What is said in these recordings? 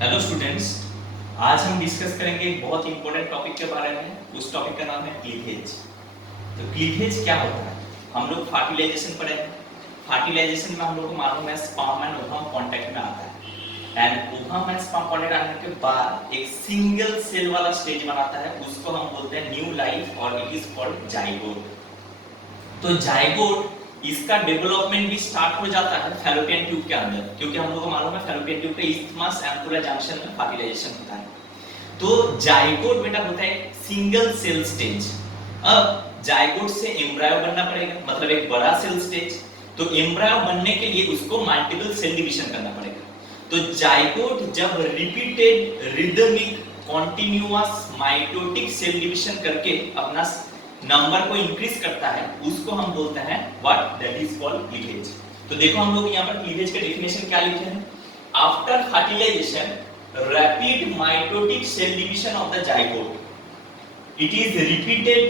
Hello students, आज हम discuss करेंगे एक बहुत इंपॉर्टेंट टॉपिक के बारे में। उस टॉपिक का नाम है क्लीवेज। तो क्लीवेज क्या होता है? हम लोग फर्टिलाइजेशन पढ़े हैं। फर्टिलाइजेशन में हम लोग को मालूम है स्पर्म एंड ओवम कांटेक्ट में आता है and ovum and sperm contact आने के बाद एक सिंगल सेल वाला स्टेज बनाता है, उसको हम बोलते हैं न्यू लाइफ और इट इज कॉल्ड जाइगोट। तो जाइगोट इसका डेवलपमेंट भी स्टार्ट हो जाता है फैलोपियन ट्यूब के अंदर, क्योंकि हम लोगों को मालूम है फैलोपियन ट्यूब पे इस्थमस एम्पुला जंक्शन में फर्टिलाइजेशन होता है। तो जाइगोट बेटा होता है सिंगल सेल स्टेज। अब जाइगोट से एम्ब्रायो बनना पड़ेगा, मतलब एक बड़ा सेल स्टेज। तो एम्ब्रायो बनने के लिए उसको मल्टीपल सेल डिवीजन करना पड़ेगा। तो जाइगोट जब repeated rhythmic continuous mitotic cell division करके अपना नंबर को इंक्रीज करता है, उसको हम बोलते हैं what that is called cleavage. तो देखो हम लोग यहाँ पर क्लीवेज का डेफिनेशन क्या लिखे हैं। After fertilization rapid mitotic cell division of the zygote, it is repeated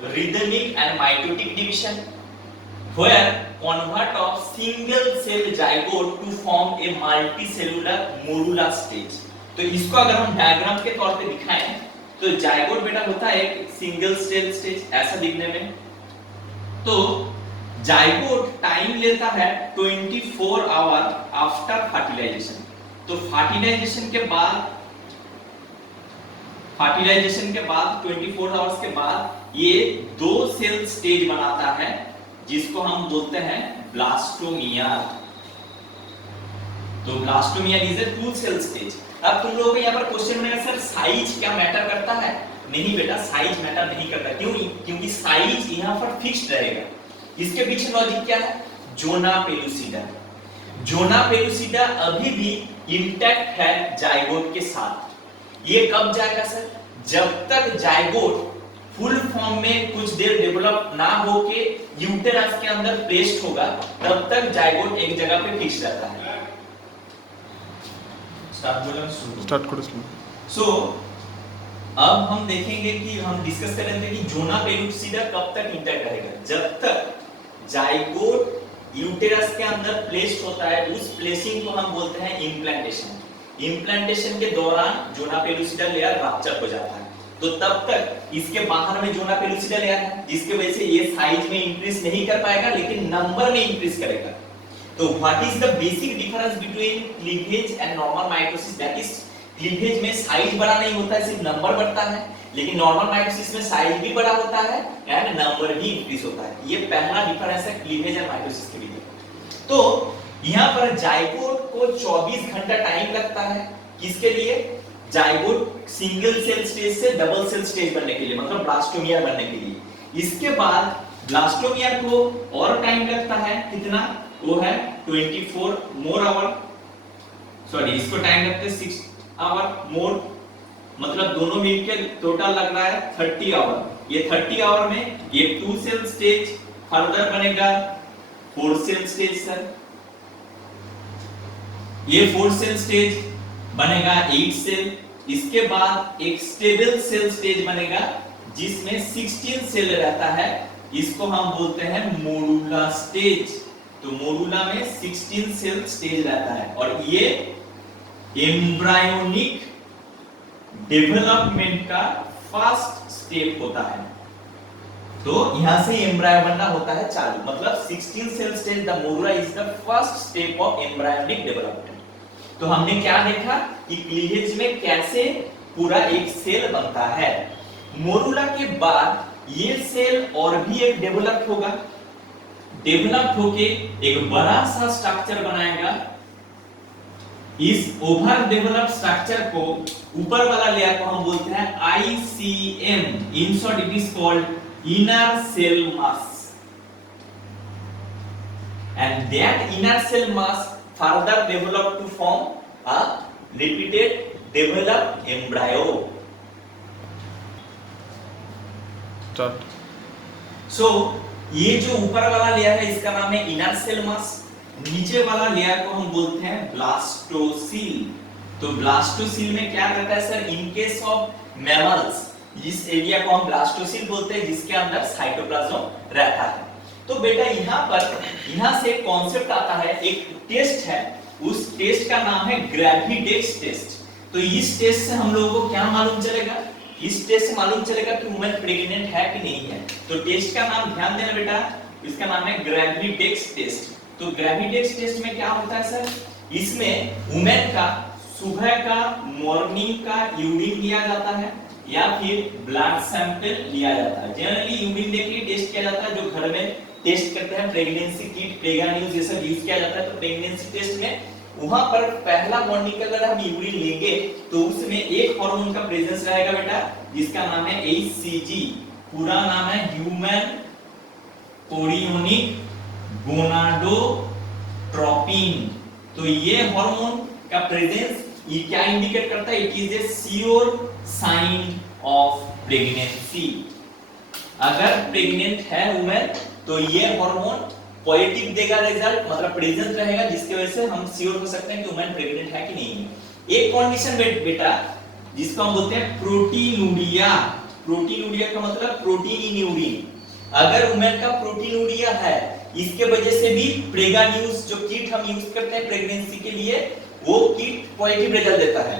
rhythmic and mitotic division where convert of single cell zygote to form a multicellular morula stage। तो इसको अगर हम डायग्राम के तौर पे दिखाएं तो जाइगोट बेटा होता है एक सिंगल सेल स्टेज ऐसा दिखने में। तो जाइगोट टाइम लेता है 24 आवर आफ्टर फर्टिलाइजेशन। तो फर्टिलाइजेशन के बाद 24 आवर्स के बाद ये दो सेल स्टेज बनाता है, जिसको हम बोलते हैं ब्लास्टोमियर। तो blastomere is a two cell stage. अब तुम लोगों को यहाँ पर क्वेश्चन बनेगा, सर साइज क्या मैटर करता है? नहीं बेटा, साइज मैटर नहीं करता। क्यों? क्योंकि साइज यहाँ पर फिक्स्ड रहेगा। इसके पीछे लॉजिक क्या है? Zona pellucida. जोना पेलुसिडा अभी भी इंटैक्ट है जाइगोट के साथ। ये कब जाएगा सर? जब तक जाइगोट फुल फॉर्म में कुछ देर डेवलप ना होके यूटेरस के अंदर प्लेस्ड होगा, तब तक जाइगोट एक जगह पे फिक्स रहता है। स्टार्ट करो। सो अब हम देखेंगे कि हम डिस्कस करेंगे कि जोना पेलुसिडा कब तक इंटैक्ट रहेगा। जब तक जाइगोट यूटेरस के अंदर प्लेस्ड होता है, उस प्लेसिंग को हम बोलते हैं इम्प्लांटेशन। इम्प्लांटेशन के दौरान जोना पेलुसिडा लेयर रप्चर हो जाता है, तो तब तक इसके बाहर में जोना पेलुसिडा लेयर है, जिसके वजह से ये साइज में इंक्रीज नहीं कर पाएगा लेकिन नंबर में इंक्रीज करेगा। तो what is the basic difference between cleavage and normal mitosis? That is cleavage में साइज बड़ा नहीं होता है, सिर्फ नंबर बढ़ता है, लेकिन नॉर्मल माइटोसिस में साइज भी बड़ा होता है एंड नंबर भी इंक्रीज होता है। ये पहला डिफरेंस है क्लीवेज एंड माइटोसिस के बीच। तो यहाँ पर जाइगोट को 24 घंटा टाइम लगता है। किसके लिए? जाइगोट सिंगल सेल स्टेज से डबल सेल स्टेज बनने के लिए, मतलब ब्लास्टोमियर बनने के लिए। इसके बाद ब्लास्टोमियर को और टाइम लगता है, कितना? वो है 24 मोर आवर, सॉरी इसको टाइम लगता है 6 आवर मोर, मतलब दोनों मिलकर टोटल लग रहा है 30 आवर। ये 30 आवर में ये 2 सेल स्टेज फर्दर बनेगा 4 सेल स्टेज सर। ये 4 सेल स्टेज बनेगा 8 सेल। इसके बाद एक स्टेबल सेल स्टेज बनेगा जिसमें 16 सेल रहता है, इसको हम बोलते हैं मोरुला स्टेज। तो मोरुला में 16 सेल स्टेज रहता है और ये एम्ब्रायोनिक डेवलपमेंट का फर्स्ट स्टेप होता है। तो यहां से एम्ब्रायो बनना होता है चालू, मतलब 16 cell stage the morula is the first step of embryonic development. तो हमने क्या देखा कि क्लीवेज में कैसे पूरा एक सेल बनता है। मोरुला के बाद ये सेल और भी एक डेवलप होगा, डेवलप होके एक बड़ा सा स्ट्रक्चर बनाएगा। इस ओवर डेवलप स्ट्रक्चर को, ऊपर वाला लेयर को हम बोलते हैं ICM, in short it is called inner cell mass, and that inner cell mass further develop to form a repeated developed embryo. Start. So ये जो ऊपर वाला लेयर है इसका नाम है इनर सेल मास, नीचे वाला लेयर को हम बोलते हैं ब्लास्टोसील। तो ब्लास्टोसील में क्या रहता है sir? In case of mammals इस एरिया को हम ब्लास्टोसील बोलते हैं, जिसके अंदर साइटोप्लाज्म रहता है। तो बेटा यहाँ से कॉन्सेप्ट आता है, एक टेस्ट है, उस टेस्ट का नाम है ग्रेविडेक्स टेस्ट। तो इस टेस्ट से हम लोगों को क्या मालूम चलेगा? इस टेस्ट से मालूम चलेगा कि वुमेन प्रेग्नेंट है कि नहीं है। तो टेस्ट का नाम ध्यान देना बेटा, इसका नाम है ग्रेविडेक्स टेस्ट। तो ग्रेविडेक्स टेस्ट में क्या होता है सर? इसमें वुमेन का सुबह का मॉर्निंग का यूरिन लिया जाता है या फिर ब्लड सैंपल लिया जाता है। जनरली यूरिन देख के टेस्ट किया जाता है, जो घर में टेस्ट करते हैं प्रेगनेंसी किट, प्रेगान्यूज ये सब यूज किया जाता है। तो प्रेगनेंसी टेस्ट में वहां पर पहला मॉर्निंग का अगर हम यूरिन लेंगे तो उसमें एक हार्मोन का प्रेजेंस रहेगा बेटा, जिसका नाम है HCG, पूरा नाम है ह्यूमन कोरियोनिक गोनाडोट्रोपिन। तो ये हार्मोन का प्रेजेंस ये क्या इंडिकेट करता है? It is a sure sign of pregnancy. अगर प्रेग्नेंट है वुमेन तो ये हार्मोन पॉजिटिव देगा रिजल्ट, मतलब प्रेजेंट रहेगा, जिसकी वजह से हम श्योर हो सकते हैं कि वुमेन प्रेग्नेंट है कि नहीं है। एक कंडीशन बेटा जिसको हम बोलते हैं प्रोटीनूरिया। प्रोटीनूरिया का मतलब प्रोटीन इन यूरिन। अगर वुमेन का प्रोटीनूरिया है, इसके वजह से भी प्रेगान्यूज जो किट हम यूज करते हैं प्रेगनेंसी के लिए, वो किट पॉजिटिव रिजल्ट देता है।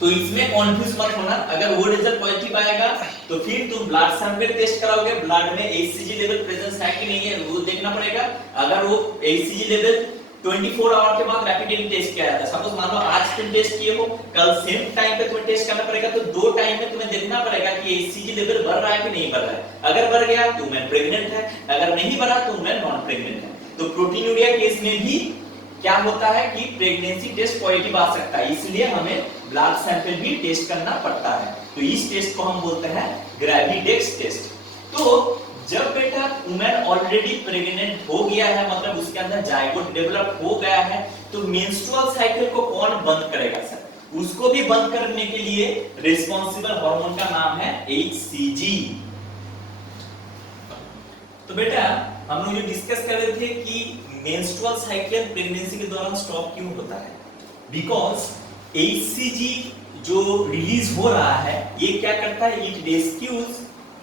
तो इसमें कंफ्यूज मत होना, अगर वो रिजल्ट पॉजिटिव आएगा तो फिर तुम ब्लड सैंपल टेस्ट कराओगे, ब्लड में HCG लेवल प्रेजेंस है कि नहीं है वो देखना पड़ेगा। अगर वो HCG लेवल 24 आवर के बाद रैपिडली टेस्ट किया जाता है। सपोज मान लो आज तुम टेस्ट किए हो, कल सेम टाइम पे तुम्हें टेस्ट करना पड़ेगा, तो दो टाइम में तुम्हें देखना पड़ेगा कि HCG लेवल बढ़ रहा है कि नहीं बढ़ रहा है। अगर बढ़ गया तो वुमेन प्रेग्नेंट है, अगर नहीं बढ़ा तो वुमेन नॉन प्रेग्नेंट है। तो प्रोटीनूरिया केस में भी क्या होता है कि प्रेगनेंसी टेस्ट पॉजिटिव आ सकता है, इसलिए हमें ब्लड सैंपल भी टेस्ट करना पड़ता है। तो इस टेस्ट को हम बोलते हैं ग्रेविडेक्स टेस्ट। तो जब बेटा वुमेन ऑलरेडी प्रेग्नेंट हो गया है, मतलब उसके अंदर जायगोट डेवलप हो गया है, तो मेंस्ट्रुअल साइकिल को कौन बंद करेगा सर? उसको भी बंद करने के लिए रिस्पांसिबल हार्मोन का नाम है HCG। तो बेटा हम लोग ये डिस्कस कर रहे थे कि मेंस्ट्रुअल साइकिल प्रेगनेंसी के दौरान स्टॉप क्यों होता है? बिकॉज HCG जो रिलीज हो रहा है ये क्या करता है? It rescues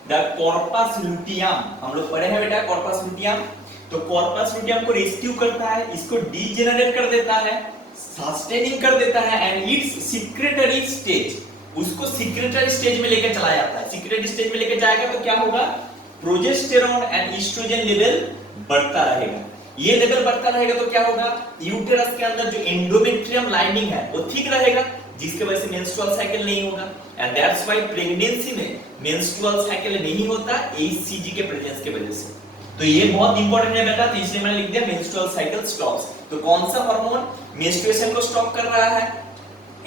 the corpus luteum. हम लोग पढ़े हैं बेटा कॉर्पस लुटियम। तो कॉर्पस लुटियम को रेस्क्यू करता है, इसको डीजेनरेट कर देता है, सस्टेनिंग कर देता है, एंड इट्स सिक्रेटरी स्टेज, उसको सिक्रेटरी स्टेज में लेकर चला जाता है। सिक्रेटरी स्टेज में लेकर जाएगा तो क्या होगा? प्रोजेस्टेरोन एंड एस्ट्रोजन लेवल बढ़ता रहेगा। ये लेवल बढ़ता रहेगा तो क्या होगा? यूटेरस के अंदर जो एंडोमेट्रियम लाइनिंग है वो ठीक रहेगा, जिसके वजह से मेंस्ट्रुअल साइकिल नहीं होगा। एंड दैट्स व्हाई प्रेगनेंसी में मेंस्ट्रुअल साइकिल नहीं होता HCG के प्रेजेंस के वजह से। तो ये बहुत इंपॉर्टेंट है बेटा, तो इसलिए मैंने लिख दिया मेंस्ट्रुअल साइकिल स्टॉप्स। तो कौन सा हार्मोन मेंस्ट्रुएशन को स्टॉप कर रहा है?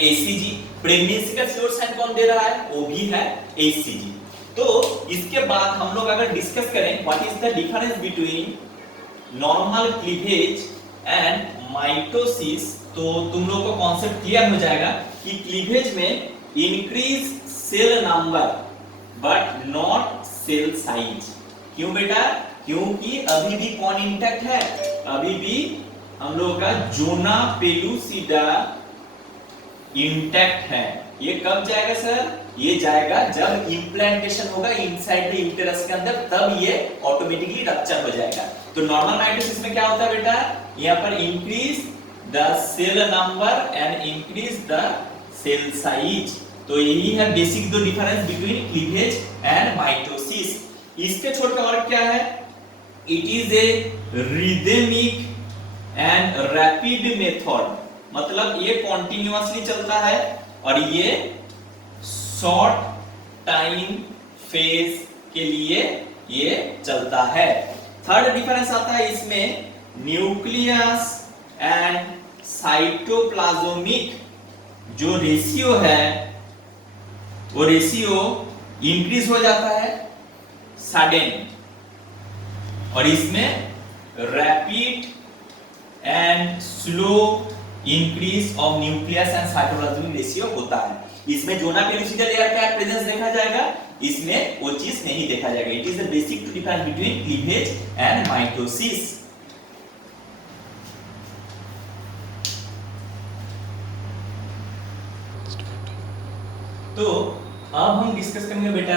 HCG। प्रेगनेंसी का श्योर साइन कौन दे रहा है? वो भी है HCG। तो इसके बाद हम लोग अगर डिस्कस करें what is the difference between normal cleavage and mitosis, तो तुम लोग को कॉन्सेप्ट क्लियर हो जाएगा कि क्लीवेज में increase cell number but not cell size. क्यों बेटा? क्योंकि अभी भी कौन इंटैक्ट है? अभी भी हम लोग का जोना पेलुसिडा इंटैक्ट है। ये कब जाएगा सर? ये जाएगा जब इम्प्लांटेशन होगा इनसाइड द यूटेरस के अंदर, तब ये ऑटोमेटिकली रप्चर हो जाएगा। तो नॉर्मल माइटोसिस में क्या होता है बेटा? यहाँ पर increase the cell number and increase the cell size. तो यही है बेसिक दो difference between cleavage and mitosis. इसके छोड़कर और क्या है? It is a rhythmic and rapid method, मतलब ये कॉन्टिन्यूअसली चलता है और ये शॉर्ट टाइम फेज के लिए ये चलता है। थर्ड डिफरेंस आता है इसमें न्यूक्लियस एंड साइटोप्लाज्मिक जो रेशियो है वो रेशियो इंक्रीज हो जाता है सडन, और इसमें rapid and slow increase of nucleus and cytoplasmic ratio होता है। इसमें जोना पेलुसिडा लेयर का प्रेजेंस देखा जाएगा, इसमें वो चीज नहीं देखा जाएगा। It is the basic two difference between cleavage and mitosis. तो अब हम डिस्कस करेंगे बेटा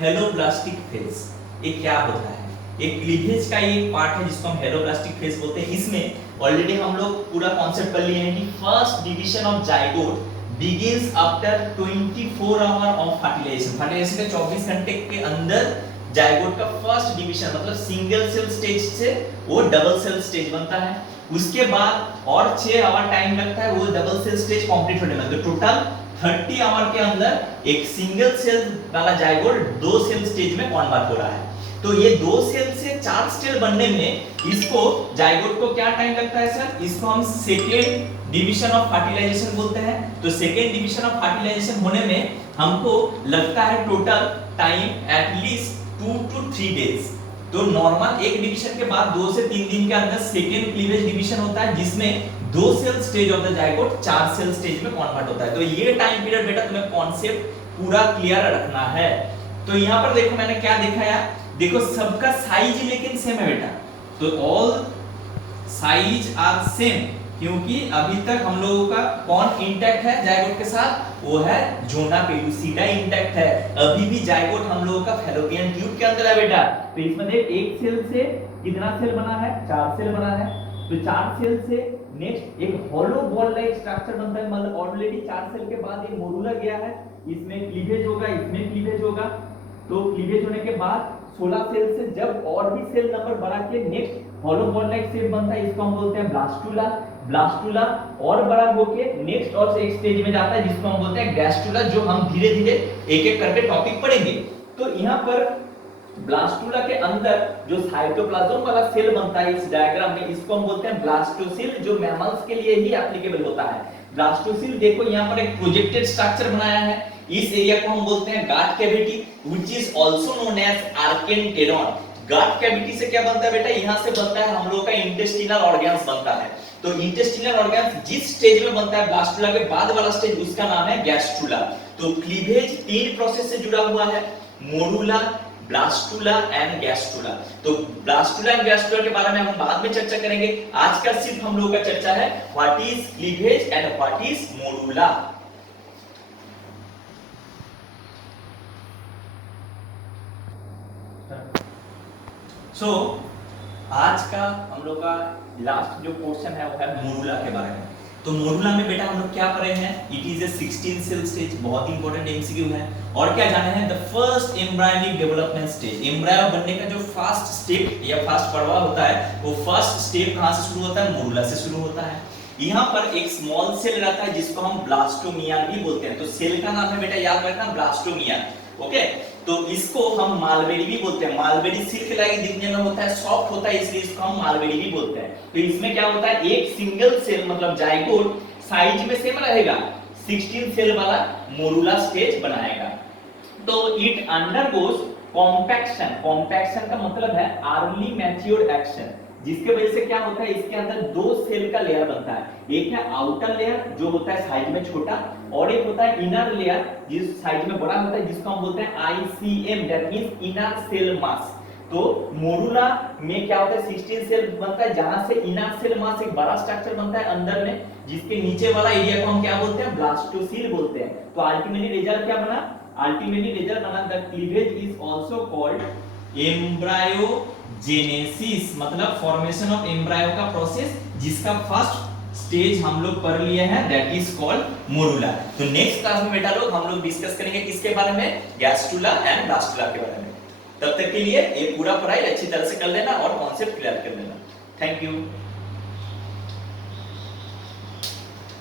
हेलोब्लास्टिक फेज। ये क्या होता है? एक क्लीवेज का एक पार्ट है जिसको हम हेलोब्लास्टिक फेज बोलते हैं। इसमें ऑलरेडी हम लोग पूरा कॉन्सेप्ट कर लिए हैं कि first division of zygote begins after 24 hour of fertilization. फर्टिलाइजेशन के 24 घंटे के अंदर जायगोट का फर्स्ट डिवीजन मतलब सिंगल सेल स्टेज से वो डबल सेल स्टेज बनता है। उसके बाद और 6 आवर टाइम लगता है वो डबल सेल स्टेज कंप्लीट होने में। तो टोटल 30 आवर के अंदर एक सिंगल सेल वाला जायगोट 2 सेल स्टेज में कन्वर्ट हो रहा है। तो ये 2 सेल से 4 सेल बनने में इसको जायगोट को क्या टाइम लगता है सर? इसको हम सेकेंड डिवीजन ऑफ फर्टिलाइजेशन बोलते हैं। तो सेकेंड डिवीजन ऑफ फर्टिलाइजेशन होने में हमको लगता है total time at least 2 to 3 days. तो नॉर्मल एक डिवीजन के बाद 2 से 3 दिन के अंदर सेकेंड क्लीवेज डिवीजन होता है जिसमें 2 cell stage of the zygote 4 cell stage में कन्वर्ट होता है। तो ये टाइम पीरियड बेटा तुम्हें कॉन्सेप्ट पूरा क्लियर रखना है। तो यहाँ पर देखो मैंने क्या दिखाया, देखो सबका साइज लेकिन सेम है बेटा। तो ऑल साइज आर सेम क्योंकि अभी तक हम लोगों का कौन इंटैक्ट है जायगोट के साथ? वो है ज़ोना पेलुसिडा इंटैक्ट है। अभी भी जायगोट हम लोगों का फैलोपियन ट्यूब के अंदर है बेटा। तो इसमें देख एक सेल से कितना सेल बना है? 4 सेल बना है। तो 4 सेल से नेक्स्ट एक हॉलो बॉल लाइक स्ट्रक्चर बनता है। मतलब ऑलरेडी 4 सेल के बाद एक मोडुला गया है, इसमें क्लीवेज होगा, इसमें क्लीवेज होगा। तो क्लीवेज होने के बाद 16 सेल से जब और भी सेल नंबर बढ़ा के next hollow ball like shape बनता है, इसको हम बोलते हैं ब्लास्टुला। ब्लास्टुला और बड़ा होके नेक्स्ट और एक स्टेज में जाता है जिसको हम बोलते हैं गैस्टुला, जो हम धीरे धीरे एक एक करके टॉपिक पढ़ेंगे। तो यहाँ पर ब्लास्टुला के अंदर जो साइटोप्लाज्म वाला सेल बनता है इस डायग्राम में, इसको हम बोलते हैं ब्लास्टोसिल, जो मैमल्स के लिए ही एप्लीकेबल होता है। ब्लास्टोसिल देखो यहाँ पर एक प्रोजेक्टेड स्ट्रक्चर बनाया है। इस एरिया को हम बोलते हैं gut cavity which is also known as archenteron. Gut cavity से क्या बनता है बेटा? यहाँ से बनता है हम लोग का इंटेस्टिनल ऑर्गन्स बनता है। तो इंटेस्टिनल ऑर्गन्स जिस स्टेज में बनता है ब्लास्टुला के बाद वाला स्टेज, उसका नाम है गैस्ट्रुला। तो क्लीवेज 3 प्रोसेस से जुड़ा हुआ है, मोडुला, ब्लास्टुला एंड गैस्ट्रुला। तो ब्लास्टुला एंड गैस्ट्रुला के बारे में हम बाद में चर्चा करेंगे। आज का सिर्फ हम लोगों का चर्चा है what is cleavage and what is morula. So आज का हम लोग का लास्ट जो पोर्शन है वो है मोडुला के बारे में। तो मोडुला में बेटा हम लोग क्या पढ़े हैं? It is a 16 cell stage, बहुत इंपॉर्टेंट एमसीक्यू है। और क्या जाने हैं? The first embryonic development stage. Embryo बनने का जो फर्स्ट स्टेप या फर्स्ट पड़ाव होता है, वो फर्स्ट स्टेप कहां से शुरू होता है? मोडुला से शुरू होता है। यहाँ पर एक स्मॉल सेल रहता है जिसको हम ब्लास्टोमिया भी बोलते हैं। तो सेल का नाम है बेटा, याद रखना, ब्लास्टोमिया। ओके, तो इसको हम मालबेरी भी बोलते हैं। मालबेरी सिल्क लाइक दिखने में होता है, सॉफ्ट होता है, इसलिए इसको हम मालबेरी भी बोलते हैं। तो इसमें क्या होता है? एक सिंगल सेल मतलब जायगोट साइज में सेम रहेगा, 16 सेल वाला मोडुला स्टेज बनाएगा। तो इट अंडरगोस कॉम्पैक्शन। कॉम्पैक्शन का मतलब है अर्ली मैच्योर्ड एक्शन, जिसके वजह से क्या होता है? इसके अंदर 2 सेल का लेयर बनता है। एक है आउटर लेयर जो होता है साइज में छोटा, और एक होता है इनर लेयर जिस साइज में बड़ा होता है, जिसको हम बोलते हैं ICM, that means inner cell mass. तो मोडुला में क्या होता है? 16 सेल बनता है, जहां से इनर सेल मास एक बड़ा स्ट्रक्चर बनता है अंदर में, जिसके नीचे वाला एरिया को हम क्या बोलते हैं? ब्लास्टोसिल बोलते हैं। तो अल्टीमेटली रिजल्ट क्या बना? अल्टीमेटली रिजल्ट बना the cleavage is also called embryogenesis, मतलब फॉर्मेशन ऑफ एम्ब्रायो का प्रोसेस, जिसका फर्स्ट स्टेज हम लोग पढ़ लिए हैं, दैट इज कॉल्ड मोडुला। तो नेक्स्ट क्लास में बेटा लोग हम लोग डिस्कस करेंगे किसके बारे में? गैस्ट्रुला एंड ब्लास्टुला के बारे में। तब तक के लिए ये पूरा पढ़ाई अच्छी तरह से कर लेना और कॉन्सेप्ट क्लियर कर लेना। Thank you.